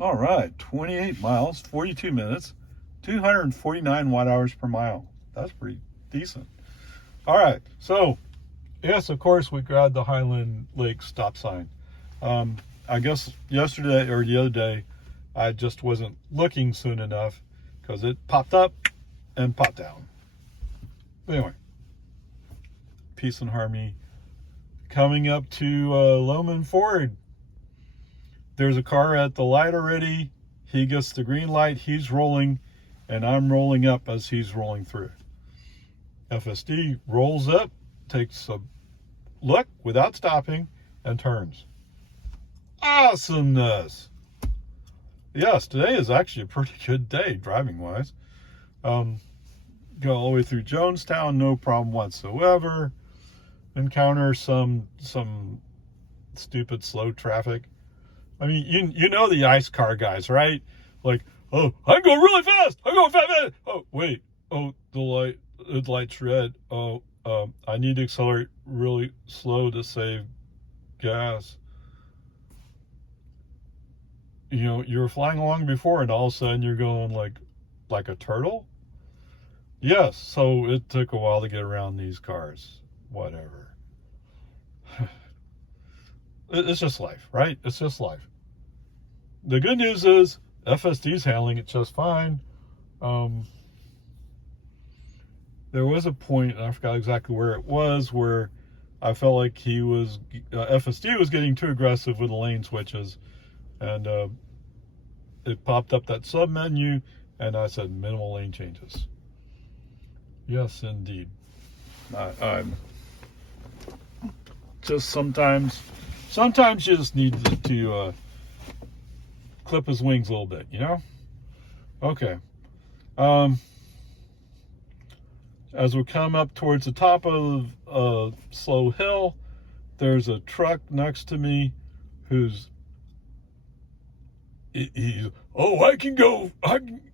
All right, 28 miles, 42 minutes, 249 watt hours per mile. That's pretty decent. All right, so yes, of course, we grabbed the Highland Lake stop sign. I guess yesterday or the other day, I just wasn't looking soon enough because it popped up and popped down. But anyway, peace and harmony. Coming up to Loman Ford. There's a car at the light already. He gets the green light. He's rolling, and I'm rolling up as he's rolling through. FSD rolls up, takes a look without stopping, and turns. Awesomeness! Yes, today is actually a pretty good day driving-wise. Go all the way through Jonestown, no problem whatsoever. Encounter some stupid slow traffic. I mean, you know the ice car guys, right? Like, oh, I'm going really fast. I'm going fast. Oh, wait. Oh, the light's red. Oh, I need to accelerate really slow to save gas. You know, you were flying along before, and all of a sudden you're going like a turtle. Yes, so it took a while to get around these cars. Whatever. It's just life, right? It's just life. The good news is FSD's handling it just fine. There was a point, and I forgot exactly where it was, where I felt like he was FSD was getting too aggressive with the lane switches, and it popped up that sub menu, and I said minimal lane changes. Yes, indeed. I'm just sometimes you just need to clip his wings a little bit, you know? Okay. As we come up towards the top of a slow hill, there's a truck next to me who's I can go.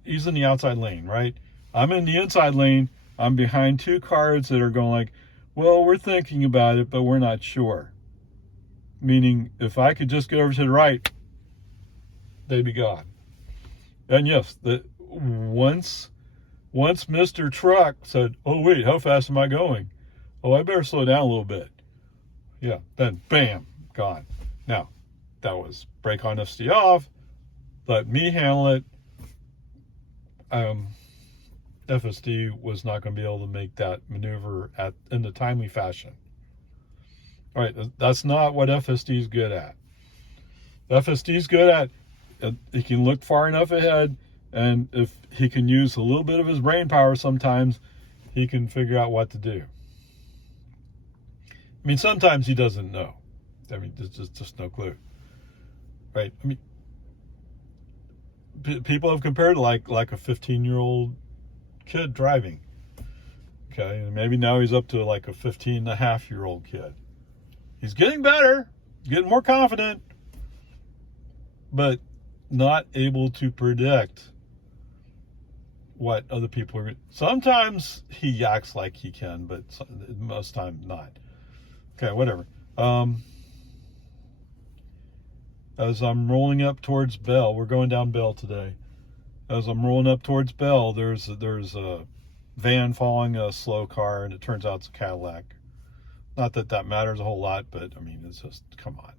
He's in the outside lane, right? I'm in the inside lane. I'm behind two cars that are going like, well, we're thinking about it, but we're not sure. Meaning, if I could just get over to the right, they'd be gone. And yes, once Mr. Truck said, oh, wait, how fast am I going? Oh, I better slow down a little bit. Yeah, then bam, gone. Now, that was brake on, FSD off. Let me handle it. FSD was not going to be able to make that maneuver in the timely fashion. All right, that's not what FSD is good at. FSD is good at, he can look far enough ahead, and if he can use a little bit of his brain power sometimes, he can figure out what to do. I mean, sometimes he doesn't know. I mean, there's just no clue. Right? I mean, people have compared like a 15-year-old kid driving. Okay, and maybe now he's up to like a 15-and-a-half-year-old kid. He's getting better, getting more confident, but not able to predict what other people are going to. Sometimes he acts like he can, but most times not. Okay, whatever. As I'm rolling up towards Bell, we're going down Bell today. As I'm rolling up towards Bell, there's a van following a slow car, and it turns out it's a Cadillac. Not that matters a whole lot, but I mean, it's just, come on.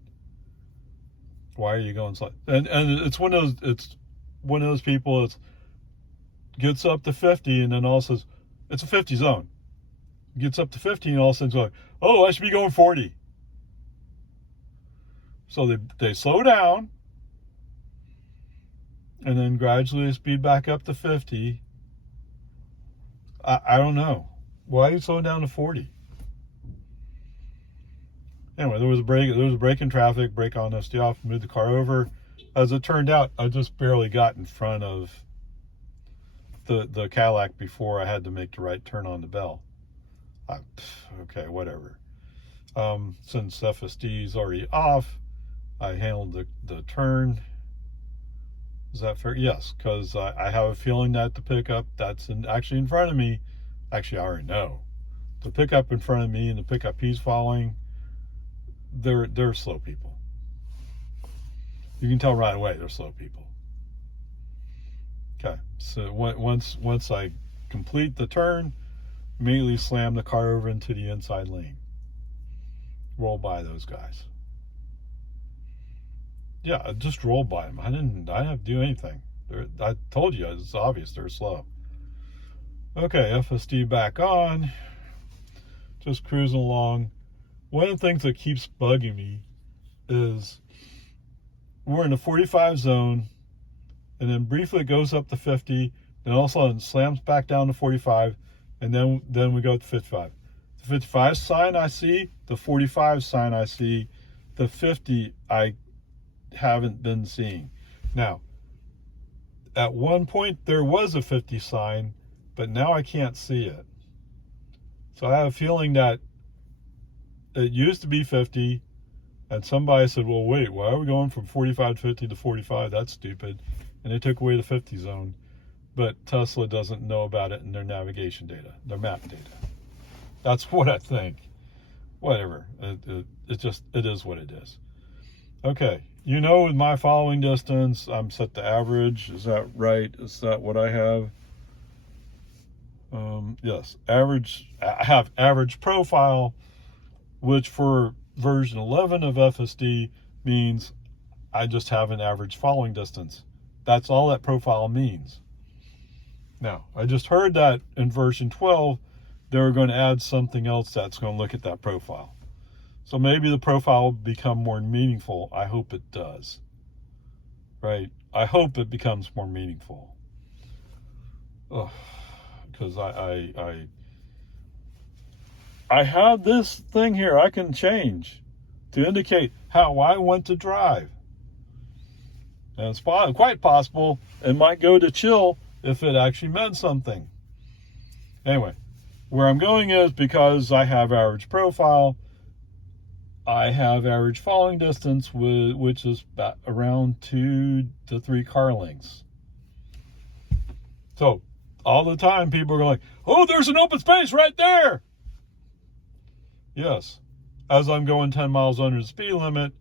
Why are you going slow? And it's one of those people that gets up to 50 and then all says it's a 50 zone. Gets up to 50 and all of a sudden like, oh, I should be going 40. So they slow down and then gradually speed back up to 50. I don't know. Why are you slowing down to 40? Anyway, there was a break in traffic, brake on, FSD off, moved the car over. As it turned out, I just barely got in front of the Cadillac before I had to make the right turn on the Bell. Okay, whatever. Since FSD is already off, I handled the turn. Is that fair? Yes, because I have a feeling that the pickup that's actually in front of me, actually I already know. The pickup in front of me and the pickup he's following, they're slow people. You can tell right away they're slow people. Okay, so once I complete the turn, immediately slam the car over into the inside lane. Roll by those guys. Yeah, I just rolled by them. I didn't have to do anything. I told you, it's obvious they're slow. Okay, FSD back on. Just cruising along. One of the things that keeps bugging me is we're in the 45 zone, and then briefly it goes up to 50, then all of a sudden it slams back down to 45, and then we go to 55. The 55 sign I see, the 45 sign I see, the 50 I haven't been seeing. Now, at one point there was a 50 sign, but now I can't see it. So I have a feeling that it used to be 50, and somebody said, well, wait, why are we going from 45 to 50 to 45? That's stupid. And they took away the 50 zone. But Tesla doesn't know about it in their navigation data, their map data. That's what I think. Whatever. It is what it is. Okay. You know, with my following distance, I'm set to average. Is that right? Is that what I have? Yes. Average. I have average profile, which for version 11 of FSD means I just have an average following distance. That's all that profile means. Now, I just heard that in version 12, they're going to add something else that's going to look at that profile. So maybe the profile will become more meaningful. I hope it does. Right? I hope it becomes more meaningful. Because I have this thing here I can change to indicate how I want to drive. And it's quite possible it might go to chill if it actually meant something. Anyway, where I'm going is because I have average profile, I have average following distance, which is around 2 to 3 car lengths. So all the time people are like, oh, there's an open space right there. Yes. As I'm going 10 miles under the speed limit,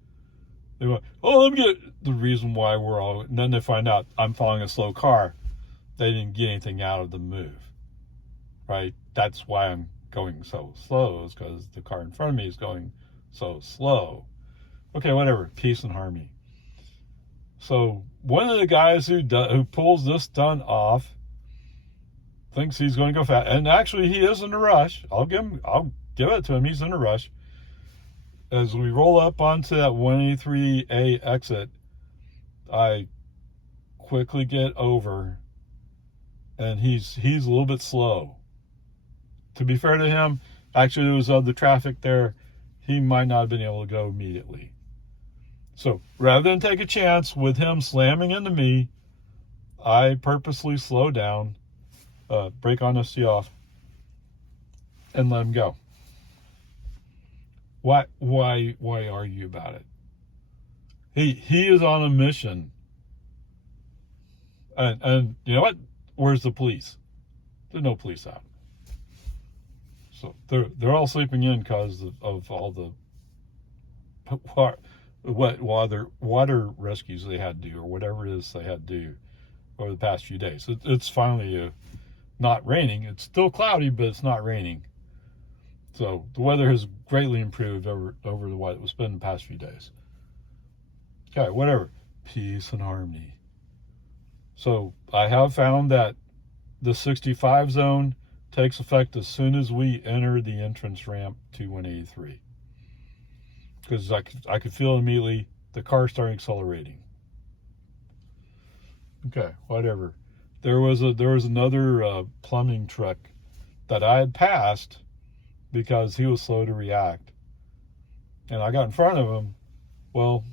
they go, oh, let me get the reason why we're all, and then they find out I'm following a slow car. They didn't get anything out of the move, right? That's why I'm going so slow, is because the car in front of me is going so slow. Okay, whatever, peace and harmony. So one of the guys who pulls this stunt off thinks he's going to go fast, and actually he is in a rush. I'll give it to him. He's in a rush. As we roll up onto that 183A exit, I quickly get over, and he's a little bit slow. To be fair to him, actually there was other traffic there. He might not have been able to go immediately. So rather than take a chance with him slamming into me, I purposely slow down, brake on ST off, and let him go. Why argue about it? He is on a mission. And you know what? Where's the police? There's no police out. So they're all sleeping in because of all the water rescues they had to do, or whatever it is they had to do over the past few days. It's finally not raining. It's still cloudy, but it's not raining. So the weather has greatly improved over what it's been the past few days. Okay, whatever. Peace and harmony. So I have found that the 65 zone takes effect as soon as we enter the entrance ramp to 183. Because I could feel immediately the car starting accelerating. Okay, whatever. There was another plumbing truck that I had passed because he was slow to react. And I got in front of him. Well,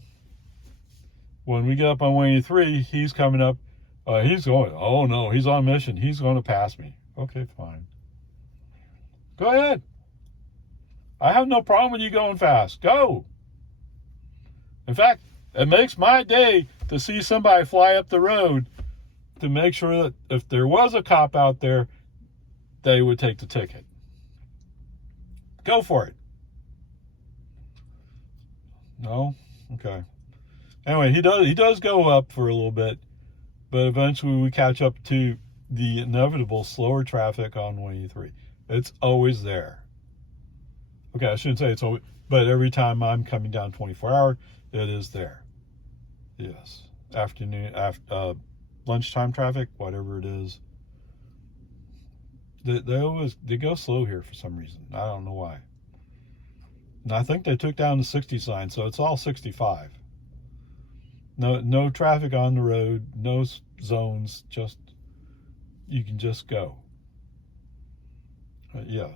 when we get up on 183, he's coming up. He's going, oh no, he's on mission. He's going to pass me. Okay, fine. Go ahead. I have no problem with you going fast. Go. In fact, it makes my day to see somebody fly up the road to make sure that if there was a cop out there, they would take the ticket. Go for it. No? Okay. Anyway, he does go up for a little bit, But eventually we catch up to the inevitable slower traffic on 183. It's always there. Okay, I shouldn't say it's always, but every time I'm coming down 24-hour, it is there. Yes. Afternoon, lunchtime traffic, whatever it is. They go slow here for some reason. I don't know why. And I think they took down the 60 sign, so it's all 65. No traffic on the road, no zones, just you can just go. Yeah,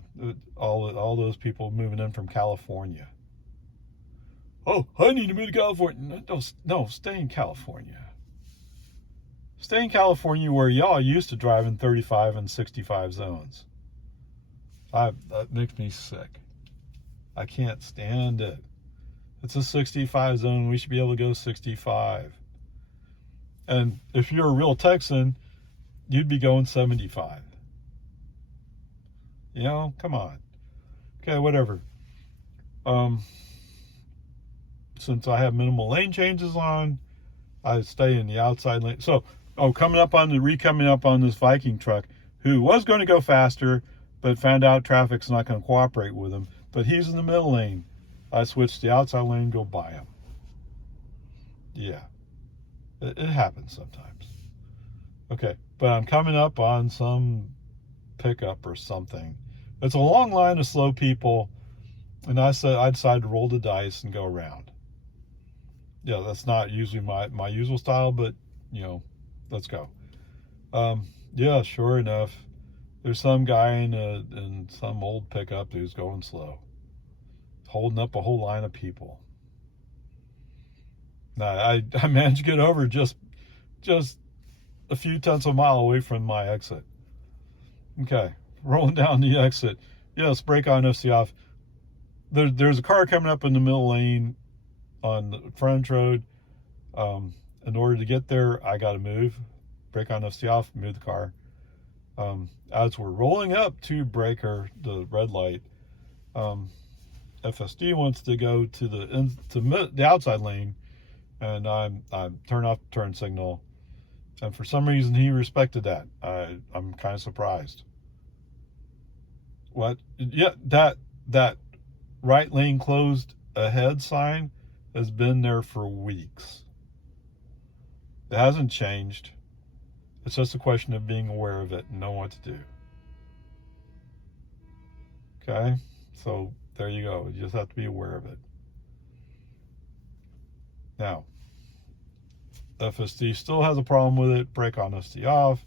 all those people moving in from California. Oh, I need to move to California. No, stay in California. Stay in California where y'all used to drive in 35 and 65 zones. That makes me sick. I can't stand it. It's a 65 zone. We should be able to go 65. And if you're a real Texan, you'd be going 75. You know, come on. Okay, whatever. Since I have minimal lane changes on, I stay in the outside lane. So, coming up on this Viking truck, who was going to go faster, but found out traffic's not going to cooperate with him. But he's in the middle lane. I switched the outside lane, go by him. Yeah, it happens sometimes. Okay, but I'm coming up on some pickup or something. It's a long line of slow people, and I decided to roll the dice and go around. Yeah, that's not usually my usual style, but let's go. Yeah, sure enough, there's some guy in some old pickup who's going slow, holding up a whole line of people. Now, I managed to get over just a few tenths of a mile away from my exit. Okay, rolling down the exit. Yes, brake on, FC off. There's a car coming up in the middle lane on the frontage road. In order to get there, I got to move. Brake on, FC off, move the car. As we're rolling up to breaker, the red light, FSD wants to go to the outside lane, and I'm turn off the turn signal, and for some reason he respected that. I'm kind of surprised. What? Yeah, that right lane closed ahead sign has been there for weeks. It hasn't changed. It's just a question of being aware of it and knowing what to do. Okay, so there you go. You just have to be aware of it. Now, FSD still has a problem with it. Brake on, FC off.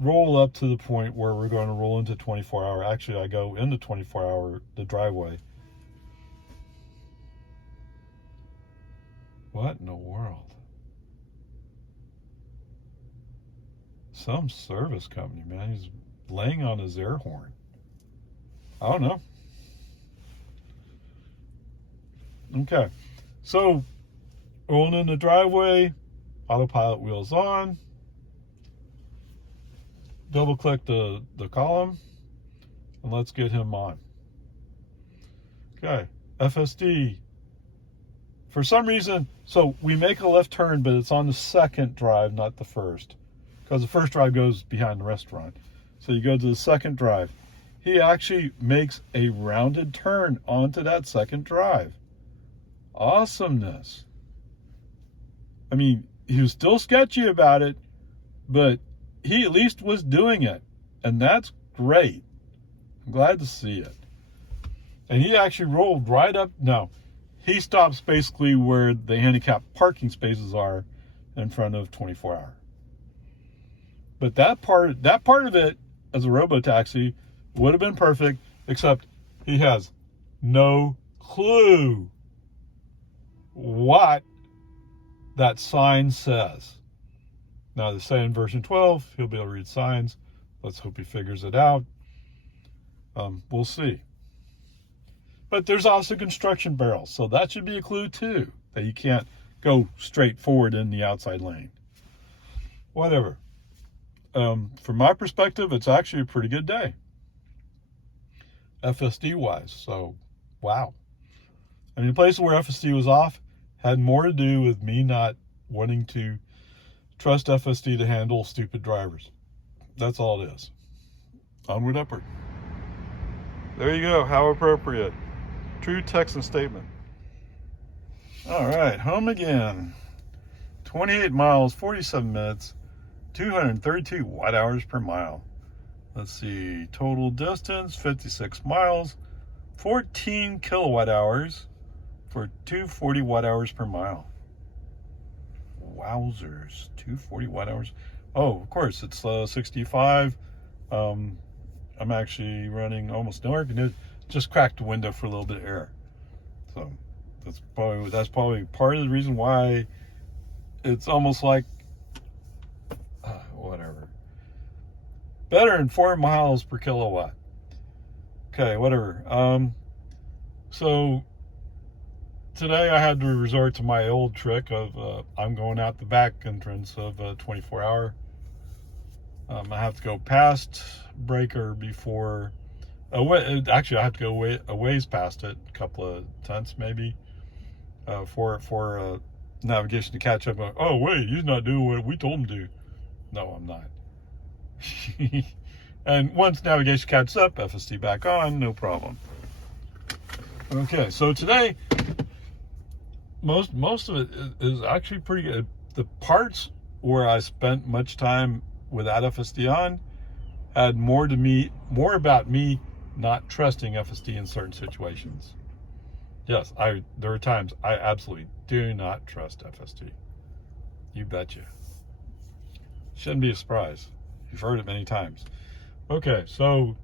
Roll up to the point where we're going to roll into 24-hour. Actually, I go into 24-hour, the driveway. What in the world? Some service company, man. He's laying on his air horn. I don't know. Okay. So, rolling in the driveway, autopilot wheels on. Double click the column, and let's get him on. Okay. FSD. For some reason, so we make a left turn, but it's on the second drive, not the first. Because the first drive goes behind the restaurant. So you go to the second drive. He actually makes a rounded turn onto that second drive. Awesomeness. I mean, he was still sketchy about it, but he at least was doing it. And that's great. I'm glad to see it. And he actually rolled right up. Now, he stops basically where the handicapped parking spaces are in front of 24-hour. But that part of it, as a robo-taxi, would have been perfect, except he has no clue what that sign says. Now, they say in version 12, he'll be able to read signs. Let's hope he figures it out. We'll see. But there's also construction barrels, so that should be a clue too, that you can't go straight forward in the outside lane. Whatever. From my perspective, it's actually a pretty good day, FSD wise. So, wow. I mean, the places where FSD was off had more to do with me not wanting to Trust FSD to handle stupid drivers. That's all it is. Onward, upward. There you go. How appropriate. True Texan statement. All right, home again. 28 miles, 47 minutes, 232 watt hours per mile. Let's see, total distance, 56 miles, 14 kilowatt hours for 240 watt hours per mile. Wowzers, 240 watt hours. Oh, of course, it's 65. I'm actually running almost no air conditioning. Just cracked the window for a little bit of air. So that's probably part of the reason why it's almost like whatever. Better than 4 miles per kilowatt. Okay, whatever. So today I had to resort to my old trick of I'm going out the back entrance of a 24-hour. I have to go past breaker before. Actually, I have to go a ways past it, a couple of tenths maybe, for navigation to catch up. Oh wait, he's not doing what we told him to. No, I'm not. And once navigation catches up, FSD back on, no problem. Okay, so today, most of it is actually pretty good. The parts where I spent much time without FSD on had more about me not trusting FSD in certain situations. Yes, there are times I absolutely do not trust FSD. You betcha. Shouldn't be a surprise. You've heard it many times. Okay, so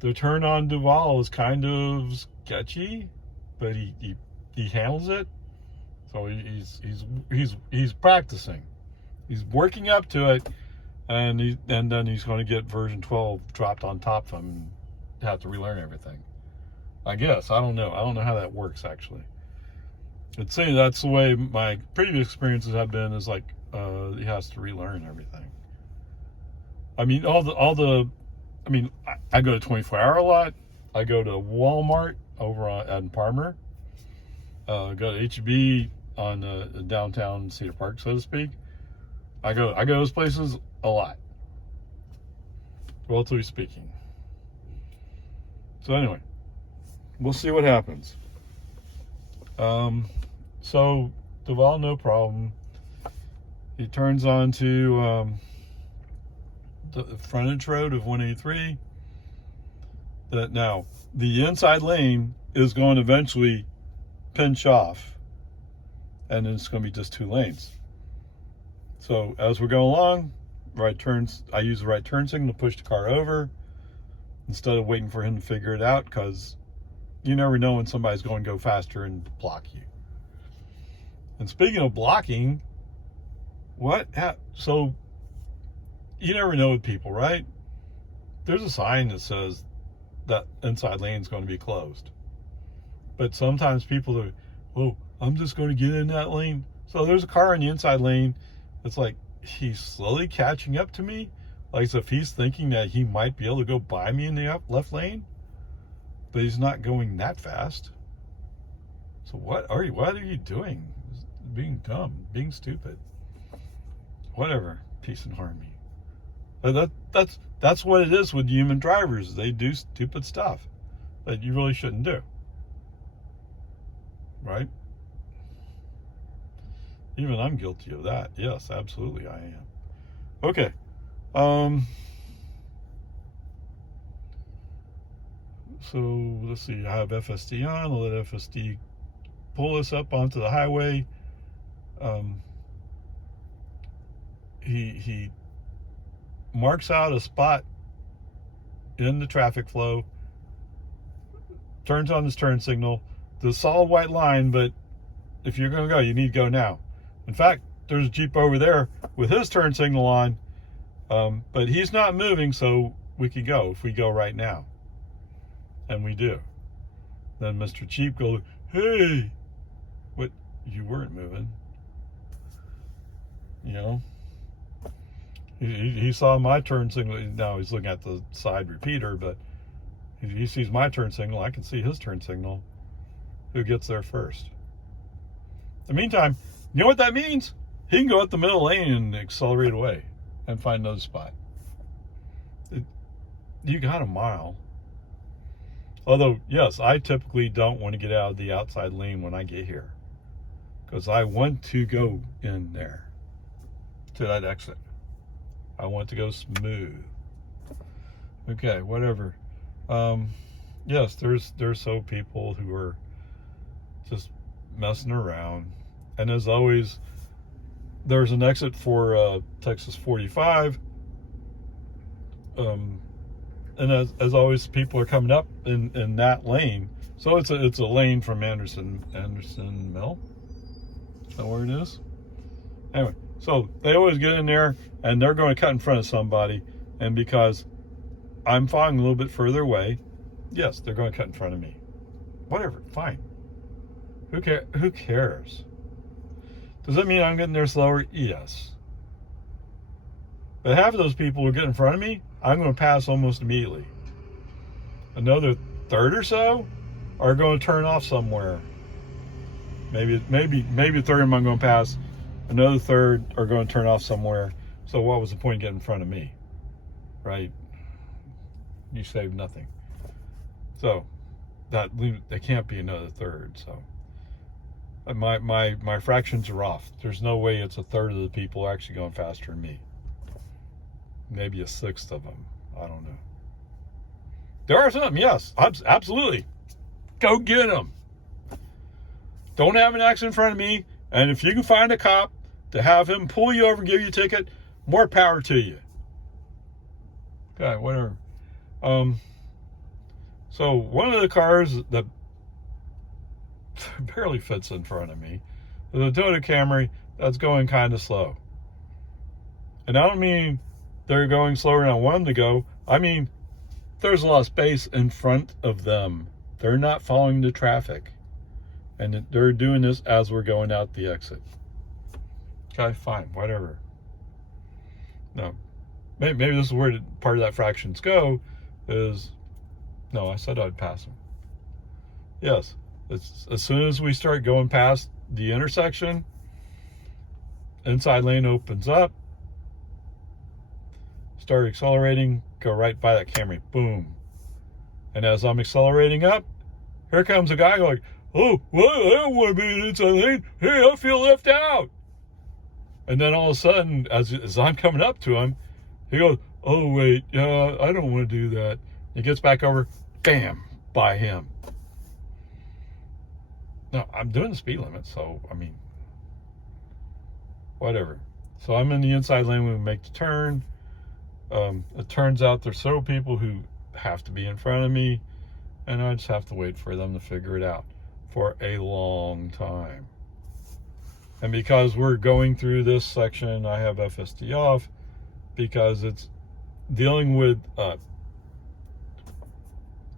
the turn on Duval is kind of sketchy, but he handles it. So he's practicing. He's working up to it, and then he's going to get version 12 dropped on top of him and have to relearn everything. I guess. I don't know. I don't know how that works actually. I'd say that's the way my previous experiences have been. Is like he has to relearn everything. I mean, I go to 24-hour a lot. I go to Walmart over at Palmer. Go to H-E-B on downtown Cedar Park, so to speak. I go to those places a lot, relatively speaking. So anyway, we'll see what happens. So Duval, no problem. He turns on to the frontage road of 183. That now the inside lane is going to eventually pinch off, and then it's going to be just 2 lanes. So as we're going along, right turns, I use the right turn signal to push the car over instead of waiting for him to figure it out, because you never know when somebody's going to go faster and block you. And speaking of blocking, so you never know with people, right? There's a sign that says that inside lane is going to be closed. But sometimes people are, oh, I'm just going to get in that lane. So there's a car in the inside lane. It's like he's slowly catching up to me. Like as if he's thinking that he might be able to go by me in the left lane. But he's not going that fast. So what are you doing? Being dumb, being stupid. Whatever, peace and harmony. But that's what it is with human drivers. They do stupid stuff that you really shouldn't do. Right? Even I'm guilty of that. Yes, absolutely I am. Okay. So let's see. I have FSD on. I'll let FSD pull us up onto the highway. He marks out a spot in the traffic flow, turns on his turn signal, the solid white line, but if you're going to go, you need to go now. In fact, there's a Jeep over there with his turn signal on, but he's not moving, so we could go if we go right now. And we do. Then Mr. Jeep goes, hey, what, you weren't moving. You know? He saw my turn signal. Now he's looking at the side repeater, but he sees my turn signal. I can see his turn signal. Who gets there first? In the meantime, you know what that means? he can go up the middle lane and accelerate away and find another spot. You got a mile. Although, yes, I typically don't want to get out of the outside lane when I get here, because I want to go in there to that exit. I want to go smooth. Okay, whatever. Yes, there's so people who are just messing around, and as always, there's an exit for Texas 45. And as always, people are coming up in that lane. So it's a lane from Anderson Mill. Is that where it is? Anyway, so they always get in there and they're going to cut in front of somebody, and because I'm following a little bit further away, yes, they're going to cut in front of me. Whatever, fine. Who cares? Does that mean I'm getting there slower? Yes. But half of those people who get in front of me, I'm going to pass almost immediately. Another third or so are going to turn off somewhere. Maybe a third of them I'm going to pass. Another third are going to turn off somewhere. So what was the point of getting in front of me? Right? You saved nothing. So that there can't be another third. So my fractions are off. There's no way it's a third of the people actually going faster than me. Maybe a sixth of them. I don't know. There are some, yes, absolutely. Go get them. Don't have an accident in front of me, and if you can find a cop to have him pull you over and give you a ticket, more power to you. Okay, whatever. So one of the cars that barely fits in front of me is a Toyota Camry that's going kind of slow. And I don't mean they're going slower than I want them to go. I mean, there's a lot of space in front of them. They're not following the traffic. And they're doing this as we're going out the exit. Okay, fine, whatever. No, maybe this is where part of that fractions go is, no, I said I'd pass them. Yes, it's, as soon as we start going past the intersection, inside lane opens up, start accelerating, go right by that Camry, boom. And as I'm accelerating up, here comes a guy like, oh, well, I don't want to be in the inside lane. Hey, I feel left out. And then all of a sudden, as I'm coming up to him, he goes, oh, wait, I don't want to do that. He gets back over, bam, by him. Now, I'm doing the speed limit, so, I mean, whatever. So I'm in the inside lane when we make the turn. It turns out there's several people who have to be in front of me, and I just have to wait for them to figure it out for a long time. And because we're going through this section, I have FSD off because it's dealing with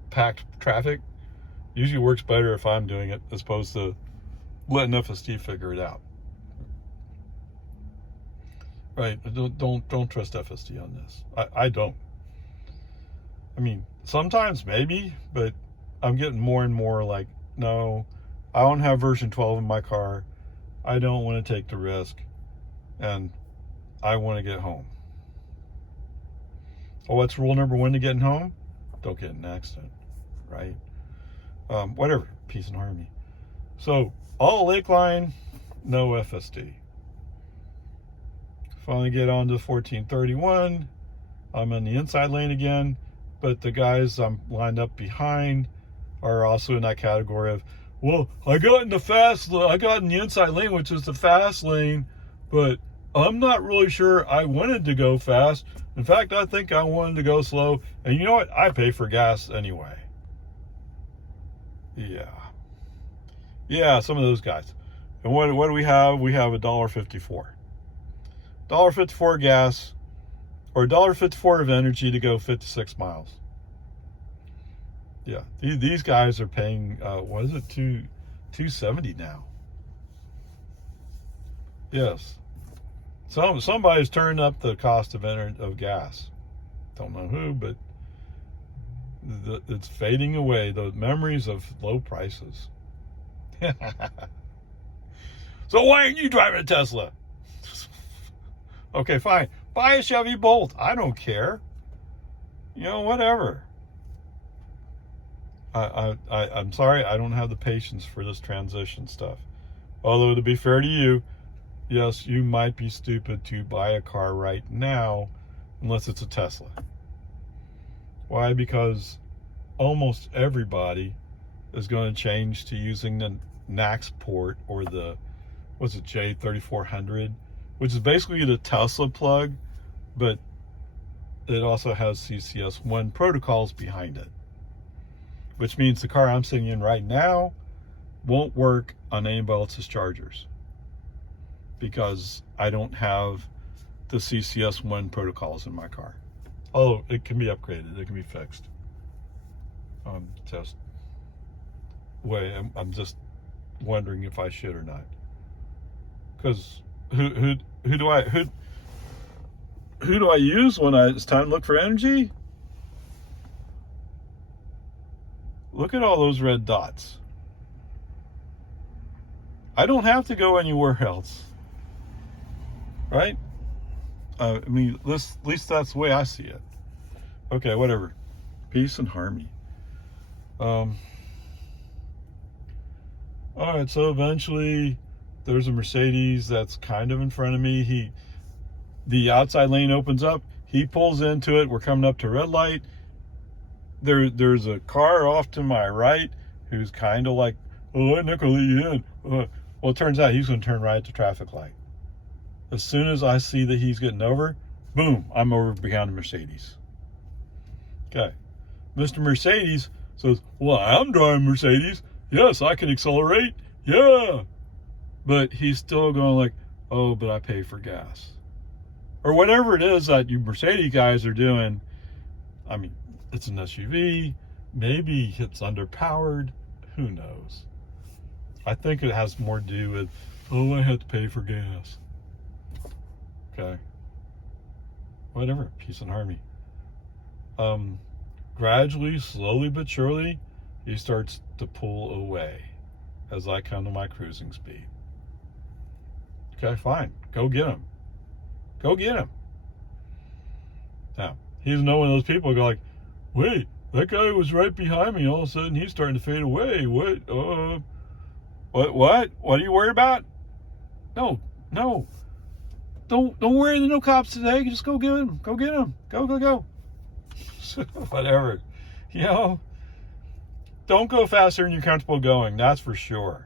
packed traffic. Usually works better if I'm doing it as opposed to letting FSD figure it out. Right? Don't trust FSD on this. I don't. I mean, sometimes maybe, but I'm getting more and more like, no, I don't have version 12 in my car. I don't want to take the risk, and I want to get home. Well, what's rule number 1 to getting home? Don't get in an accident, right? Whatever, peace and harmony. So, all Lakeline, no FSD. Finally get on to 1431. I'm in the inside lane again, but the guys I'm lined up behind are also in that category of, well, I got in the inside lane, which is the fast lane, but I'm not really sure I wanted to go fast. In fact, I think I wanted to go slow. And you know what? I pay for gas anyway. Yeah, some of those guys. And what do we have? We have $1.54. $1.54 gas, or $1.54 of energy to go 56 miles. Yeah, these guys are paying, what is it, $2.70 now. Yes. Somebody's turned up the cost of gas. Don't know who, but it's fading away, the memories of low prices. So why aren't you driving a Tesla? Okay, fine. Buy a Chevy Bolt. I don't care. Whatever. I'm sorry, I don't have the patience for this transition stuff. Although, to be fair to you, yes, you might be stupid to buy a car right now, unless it's a Tesla. Why? Because almost everybody is going to change to using the NAX port, or the, J3400, which is basically the Tesla plug, but it also has CCS1 protocols behind it. Which means the car I'm sitting in right now won't work on anybody else's chargers, because I don't have the CCS1 protocols in my car. Although it can be upgraded, it can be fixed. I'm just wondering if I should or not. Because who do I use when it's time to look for energy? Look at all those red dots. I don't have to go anywhere else, right? At least that's the way I see it. Okay, whatever. Peace and harmony. All right, so eventually there's a Mercedes that's kind of in front of me. The outside lane opens up. He pulls into it. We're coming up to red light. There's a car off to my right who's kind of like, oh, I'm not going to let you in. Well, it turns out he's going to turn right at the traffic light. As soon as I see that he's getting over, boom, I'm over behind the Mercedes. Okay. Mr. Mercedes says, well, I'm driving Mercedes. Yes, I can accelerate. Yeah. But he's still going like, oh, but I pay for gas. Or whatever it is that you Mercedes guys are doing. I mean, it's an SUV. Maybe it's underpowered. Who knows? I think it has more to do with, oh, I have to pay for gas. Okay. Whatever. Peace and harmony. Gradually, slowly but surely, he starts to pull away as I come to my cruising speed. Okay, fine. Go get him. Go get him. Now, he's one of those people who go like, wait, that guy was right behind me. All of a sudden, he's starting to fade away. What? What? What are you worried about? No. Don't worry. There's no cops today. Just go get him. Go get him. Go. Whatever. Don't go faster than you're comfortable going. That's for sure.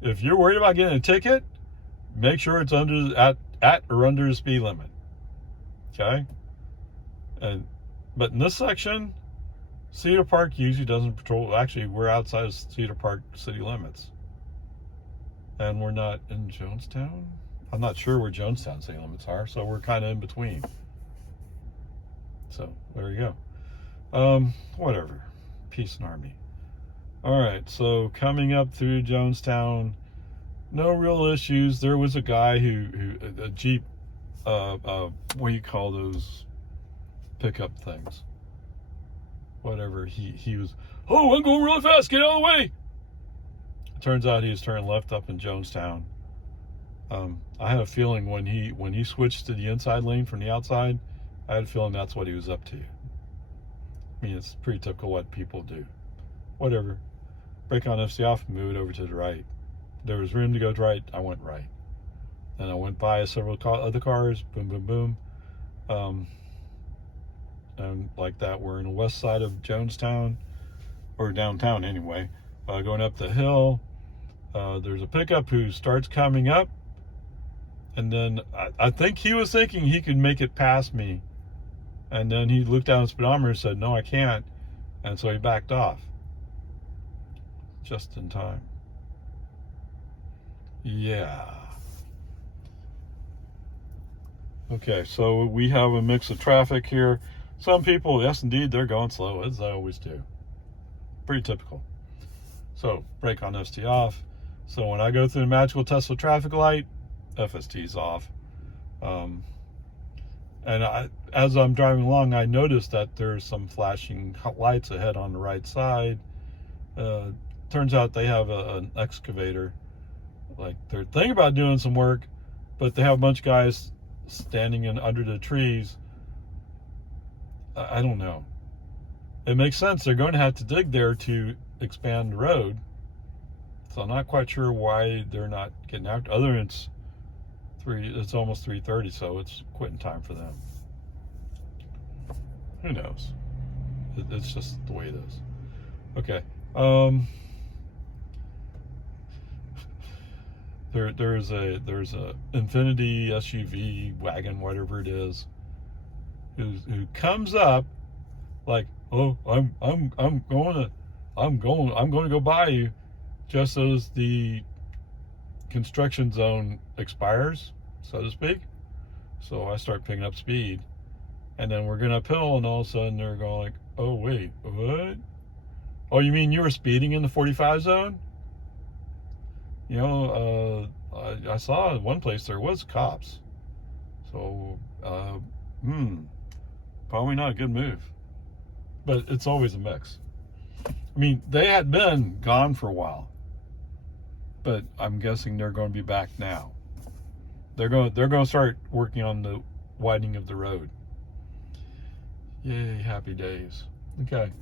If you're worried about getting a ticket, make sure it's at or under the speed limit. Okay? But in this section, Cedar Park usually doesn't patrol. Actually, we're outside of Cedar Park city limits. And we're not in Jonestown. I'm not sure where Jonestown city limits are, so we're kind of in between. So, there you go. Whatever. Peace and harmony. Alright, so coming up through Jonestown, no real issues. There was a guy a Jeep, what do you call those pickup things? Whatever. He was, oh, I'm going really fast, get out of the way! Turns out he was turning left up in Jonestown. I had a feeling when he switched to the inside lane from the outside, I had a feeling that's what he was up to. I mean, it's pretty typical what people do. Whatever. Brake on FC off, move it over to the right. There was room to go right, I went right. Then I went by several other cars, boom, boom, boom. And like that, we're in the west side of Jonestown, or downtown anyway. Going up the hill, there's a pickup who starts coming up, and then I think he was thinking he could make it past me, and then he looked down at the speedometer and said, no, I can't, and so he backed off. Just in time. Yeah. Okay, so we have a mix of traffic here. Some people, yes indeed, they're going slow, as I always do. Pretty typical. So, brake on FST off. So when I go through the magical Tesla traffic light, FST's off. And as I'm driving along, I noticed that there's some flashing lights ahead on the right side. Turns out they have an excavator. Like, they're thinking about doing some work, but they have a bunch of guys standing in under the trees. I don't know. It makes sense. They're going to have to dig there to expand the road. So I'm not quite sure why they're not getting out. Other than it's almost 3:30, so it's quitting time for them. Who knows? It's just the way it is. Okay. There's a Infinity SUV wagon, whatever it is, who comes up like, oh, I'm going to go by you, just as the construction zone expires, so to speak. So I start picking up speed, and then we're going uphill, and all of a sudden they're going like, oh wait, what? Oh, you mean you were speeding in the 45 zone? You know, I saw one place there was cops. So, probably not a good move. But it's always a mix. I mean, they had been gone for a while, but I'm guessing they're going to be back now. They're going to start working on the widening of the road. Yay, happy days. Okay,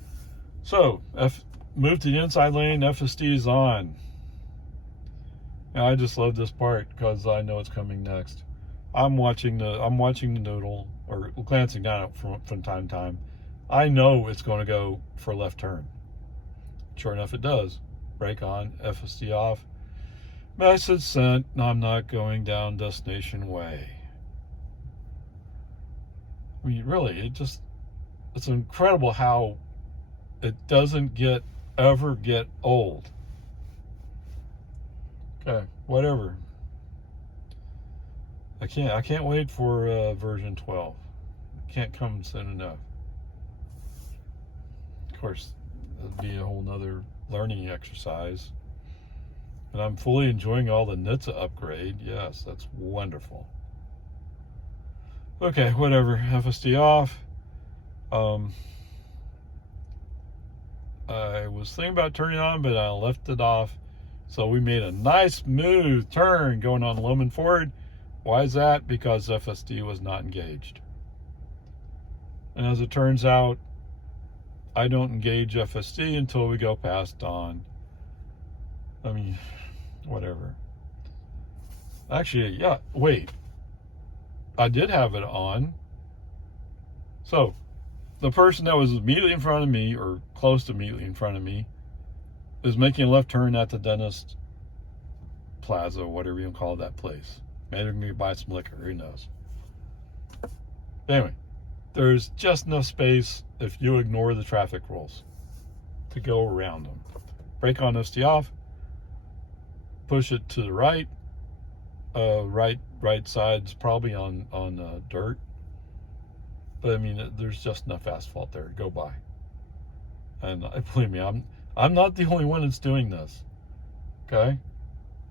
so move to the inside lane. FSD is on. And I just love this part because I know it's coming next. I'm watching the noodle, or glancing down it from time to time. I know it's going to go for a left turn. Sure enough, it does. Brake on, FSD off. Message sent. I'm not going down destination way. I mean, really, it's incredible how it doesn't ever get old. Okay, whatever. I can't wait for version 12. Can't come soon enough. Of course, it'll be a whole nother learning exercise. And I'm fully enjoying all the NHTSA upgrade. Yes, that's wonderful. Okay, whatever. FSD off. I was thinking about turning on, but I left it off. So we made a nice smooth turn going on Loman Ford. Why is that? Because FSD was not engaged. And as it turns out, I don't engage FSD until we go past Dawn. I mean, whatever. Actually, yeah, wait. I did have it on. So, the person that was immediately in front of me, or close to immediately in front of me, is making a left turn at the dentist plaza, whatever you call that place. Maybe they're going to buy some liquor, who knows. Anyway, there's just enough space if you ignore the traffic rules to go around them. Brake on FSD off, push it to the right. Right side's probably on dirt, but I mean, there's just enough asphalt there to go by. And believe me, I'm not the only one that's doing this. Okay,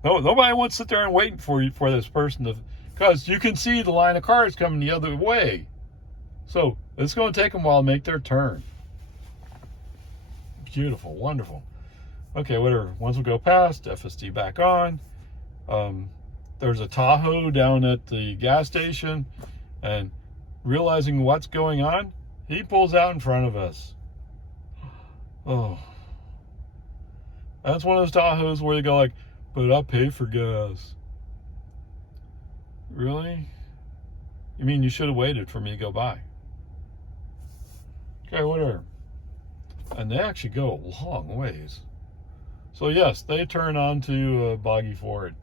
nobody wants to sit there and wait for this person to, because you can see the line of cars coming the other way. So it's going to take them a while to make their turn. Beautiful, wonderful. Okay, whatever. Once we go past, FSD back on. There's a Tahoe down at the gas station, and realizing what's going on, he pulls out in front of us. Oh. That's one of those Tahoes where they go like, but I'll pay for gas. Really? You mean you should have waited for me to go by? Okay, whatever. And they actually go a long ways. So yes, they turn onto Boggy Ford.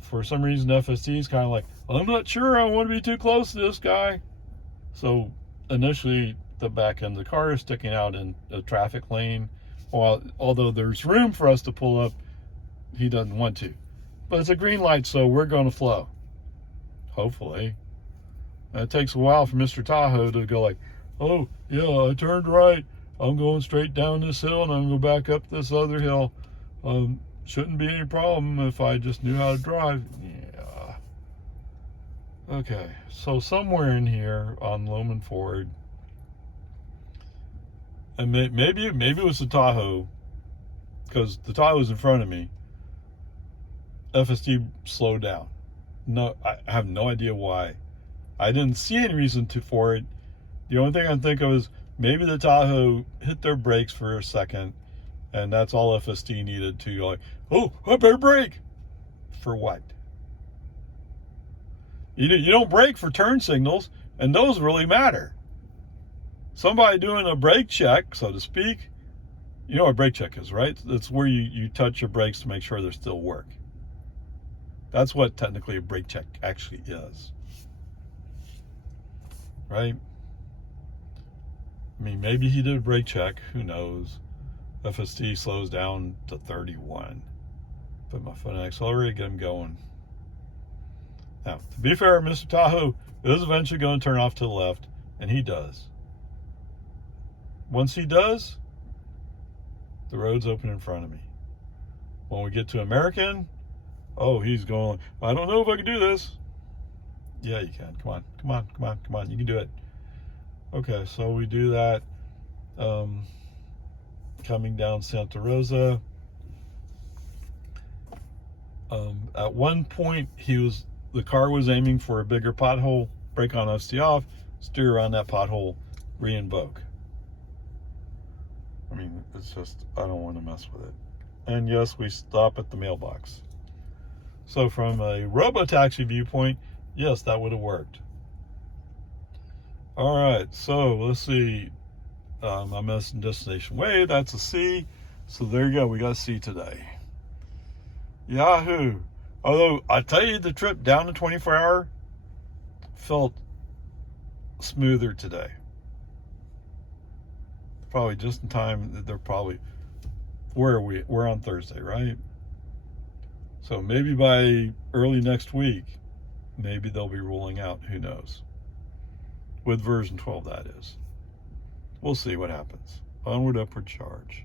For some reason, FSD is kind of like, I'm not sure I want to be too close to this guy. So initially, the back end of the car is sticking out in a traffic lane. Well, although there's room for us to pull up, he doesn't want to. But it's a green light, so we're going to flow. Hopefully. And it takes a while for Mr. Tahoe to go like, oh, yeah, I turned right. I'm going straight down this hill, and I'm going to go back up this other hill. Shouldn't be any problem if I just knew how to drive. Yeah. Okay, so somewhere in here on Loman Ford, and maybe it was the Tahoe, because the Tahoe was in front of me. FSD slowed down. No, I have no idea why. I didn't see any reason for it. The only thing I can think of is maybe the Tahoe hit their brakes for a second, and that's all FSD needed to, like, oh, I better brake. For what? You don't brake for turn signals, and those really matter. Somebody doing a brake check, so to speak, you know what a brake check is, right? It's where you touch your brakes to make sure they still work. That's what technically a brake check actually is. Right? I mean, maybe he did a brake check. Who knows? FSD slows down to 31. Put my foot on the accelerator, get him going. Now, to be fair, Mr. Tahoe is eventually going to turn off to the left, and he does. Once he does, the road's open in front of me. When we get to American, oh, he's going, I don't know if I can do this. Yeah, you can. Come on, come on, come on, come on. You can do it. Okay, so we do that. Coming down Santa Rosa. At one point, the car was aiming for a bigger pothole. Brake on, FSD off. Steer around that pothole. Re-invoke. I mean, it's just, I don't want to mess with it. And yes, we stop at the mailbox. So from a robo-taxi viewpoint, yes, that would have worked. All right, so let's see. I'm missing destination way. That's a C. So there you go. We got a C today. Yahoo. Although I tell you, the trip down to 24-hour felt smoother today. Probably just in time. They're probably, where are we? We're on Thursday, right? So maybe by early next week, maybe they'll be rolling out. Who knows? With version 12, that is. We'll see what happens. Onward, upward charge.